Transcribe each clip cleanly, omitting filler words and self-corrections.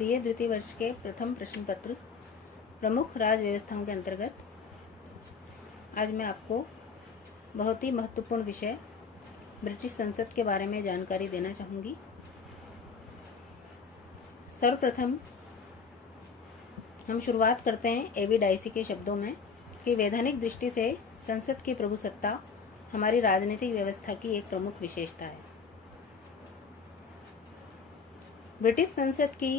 BA द्वितीय वर्ष के प्रथम प्रश्न पत्र प्रमुख राज्य व्यवस्थाओं के अंतर्गत आज मैं आपको बहुत ही महत्वपूर्ण विषय ब्रिटिश संसद के बारे में जानकारी देना चाहूँगी। सर्वप्रथम हम शुरुआत करते हैं एवी डाइसी के शब्दों में कि वैधानिक दृष्टि से संसद की प्रभुसत्ता हमारी राजनीतिक व्यवस्था की एक प्रमुख विशेषता है। ब्रिटिश संसद की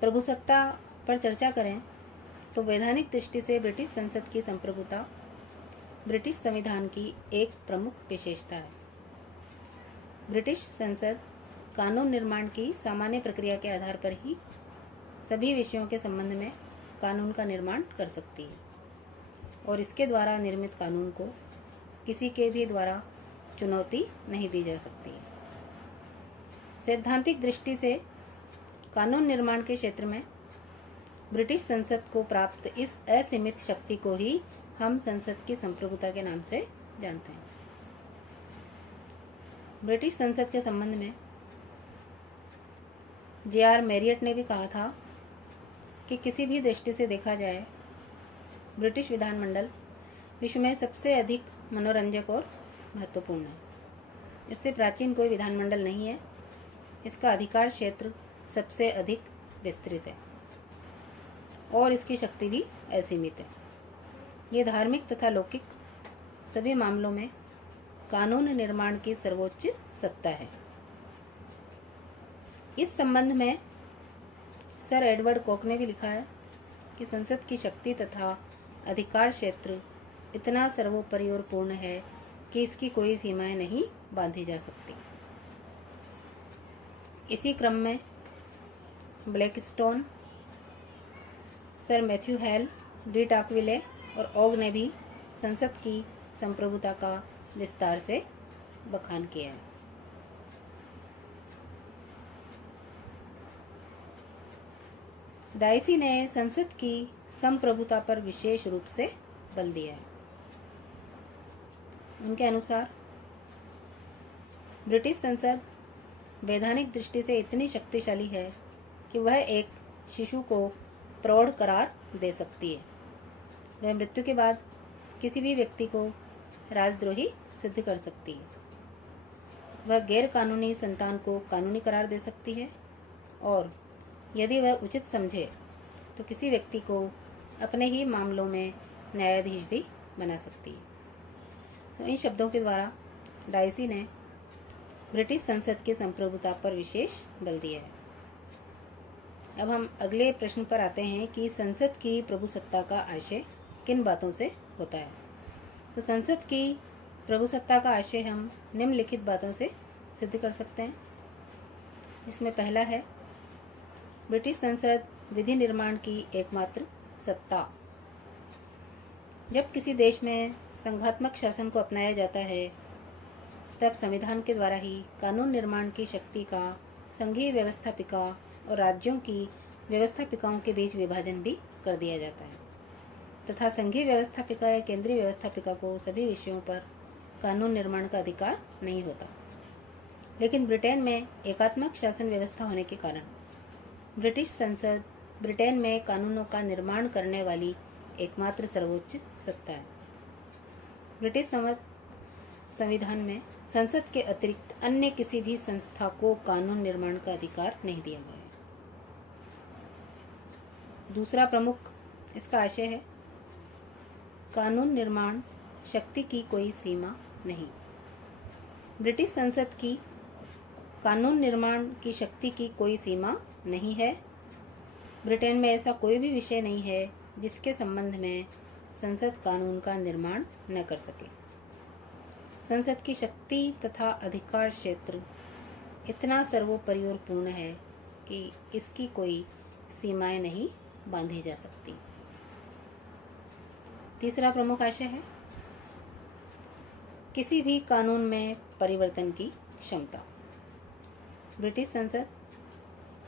प्रभुसत्ता पर चर्चा करें तो वैधानिक दृष्टि से ब्रिटिश संसद की संप्रभुता ब्रिटिश संविधान की एक प्रमुख विशेषता है। ब्रिटिश संसद कानून निर्माण की सामान्य प्रक्रिया के आधार पर ही सभी विषयों के संबंध में कानून का निर्माण कर सकती है और इसके द्वारा निर्मित कानून को किसी के भी द्वारा चुनौती नहीं दी जा सकती। सैद्धांतिक दृष्टि से कानून निर्माण के क्षेत्र में ब्रिटिश संसद को प्राप्त इस असीमित शक्ति को ही हम संसद की संप्रभुता के नाम से जानते हैं। ब्रिटिश संसद के संबंध में जे.आर. मैरियट ने भी कहा था कि किसी भी दृष्टि से देखा जाए ब्रिटिश विधानमंडल विश्व में सबसे अधिक मनोरंजक और महत्वपूर्ण है। इससे प्राचीन कोई विधानमंडल नहीं है। इसका अधिकार क्षेत्र सबसे अधिक विस्तृत है और इसकी शक्ति भी असीमित है। ये धार्मिक तथा लौकिक सभी मामलों में कानून निर्माण की सर्वोच्च सत्ता है। इस संबंध में सर एडवर्ड कॉक ने भी लिखा है कि संसद की शक्ति तथा अधिकार क्षेत्र इतना सर्वोपरि और पूर्ण है कि इसकी कोई सीमाएं नहीं बांधी जा सकती। इसी क्रम में Blackstone, sir Matthew Hale, de Tocqueville और ओग ने भी संसद की संप्रभुता का विस्तार से बखान किया है। डाइसी ने संसद की संप्रभुता पर विशेष रूप से बल दिया है। उनके अनुसार ब्रिटिश संसद वैधानिक दृष्टि से इतनी शक्तिशाली है कि वह एक शिशु को प्रौढ़ करार दे सकती है। वह मृत्यु के बाद किसी भी व्यक्ति को राजद्रोही सिद्ध कर सकती है। वह गैर कानूनी संतान को कानूनी करार दे सकती है और यदि वह उचित समझे तो किसी व्यक्ति को अपने ही मामलों में न्यायाधीश भी बना सकती है। तो इन शब्दों के द्वारा डाइसी ने ब्रिटिश संसद की संप्रभुता पर विशेष बल दिया है। अब हम अगले प्रश्न पर आते हैं कि संसद की प्रभुसत्ता का आशय किन बातों से होता है। तो संसद की प्रभुसत्ता का आशय हम निम्नलिखित बातों से सिद्ध कर सकते हैं, जिसमें पहला है ब्रिटिश संसद विधि निर्माण की एकमात्र सत्ता। जब किसी देश में संघात्मक शासन को अपनाया जाता है तब संविधान के द्वारा ही कानून निर्माण की शक्ति का संघीय व्यवस्थापिका और राज्यों की व्यवस्थापिकाओं के बीच विभाजन भी कर दिया जाता है तथा संघीय व्यवस्थापिका या केंद्रीय व्यवस्थापिका को सभी विषयों पर कानून निर्माण का अधिकार नहीं होता। लेकिन ब्रिटेन में एकात्मक शासन व्यवस्था होने के कारण ब्रिटिश संसद ब्रिटेन में कानूनों का निर्माण करने वाली एकमात्र सर्वोच्च सत्ता है। ब्रिटिश संविधान में संसद के अतिरिक्त अन्य किसी भी संस्था को कानून निर्माण का अधिकार नहीं दिया गया है। दूसरा प्रमुख इसका आशय है कानून निर्माण शक्ति की कोई सीमा नहीं। ब्रिटिश संसद की कानून निर्माण की शक्ति की कोई सीमा नहीं है। ब्रिटेन में ऐसा कोई भी विषय नहीं है जिसके संबंध में संसद कानून का निर्माण न कर सके। संसद की शक्ति तथा अधिकार क्षेत्र इतना सर्वोपरि और पूर्ण है कि इसकी कोई सीमाएं नहीं बांधी जा सकती। तीसरा प्रमुख आशय है किसी भी कानून में परिवर्तन की क्षमता। ब्रिटिश संसद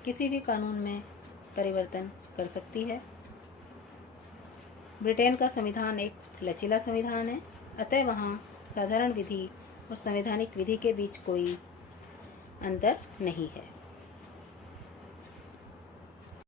किसी भी कानून में परिवर्तन कर सकती है। ब्रिटेन का संविधान एक लचीला संविधान है, अतः वहाँ साधारण विधि और संवैधानिक विधि के बीच कोई अंतर नहीं है।